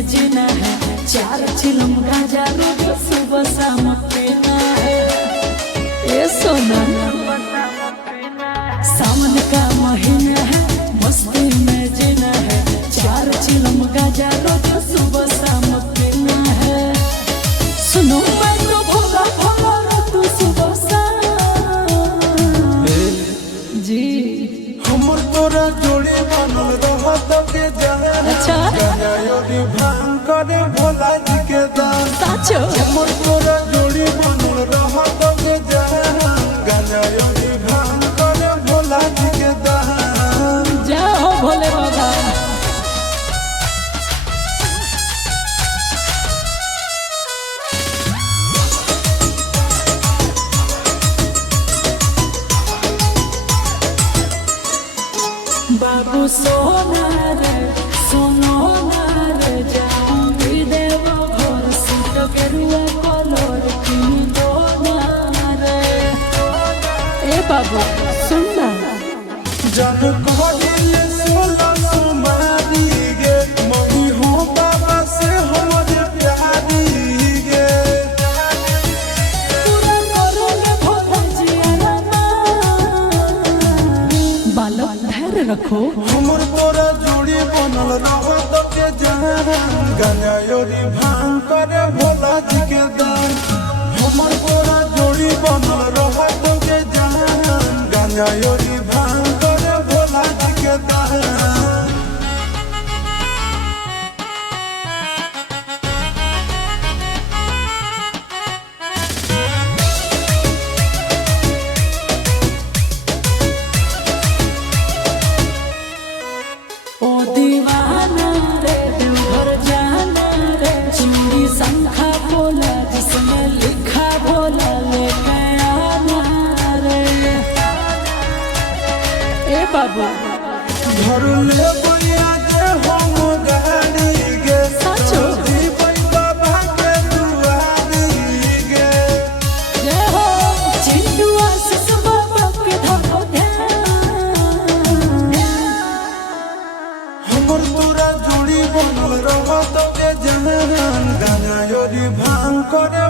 में जीना है, 4 चिलम गांजा रोज सुबह शाम पीना है। ये सोना सावन का महीना है, मस्ती में जीना है, 4 चिलम गांजा रोज सुबह शाम पीना है। सुनो मैं तो भोला भोला तू सुबह शाम जी हमर तोरा जोड़ी बनल रहत के जाने। अच्छा गाना योरी भांग करे भोला जी के दान। साचो हमर तोरा जोड़ी बनल रहत के जाने। गाना योरी भांग करे भोला जी के दान। जाओ भोले बाबा। बाबू सोना रे सोनो ना रे जाऊंगी देव घर सूट के रुआ कलर की दो ना रे। ए बाबू सुनना जन कहले सोला सुमारी गे मम्मी हो बाबा से हमर प्यारी गे। पूरा करोगे भोले जिया ना बालक धैर्य रखो। हमर तोरा जोड़ी बनल रहत के जान। गाना योरी भांग करे भोला जी के दान। हमर तोरा जोड़ी बनल रहत के जान। गाना योरी भांग करे भोला जी के दान। ओ दीवाना रे देवघर जाना रे, चूड़ी शंखा भोला जिसमें लिखा भोला लेके आना रे। ए बाबू घर ले बनिया जे हम गाड़ी गे। साचो जी बाबा के दुआरी गे। जय हो चिंटुआ से बाबा के धरो ध्यान। हमर तोरा जोड़ी बनल रहत के जान। गाना योरी भांग करे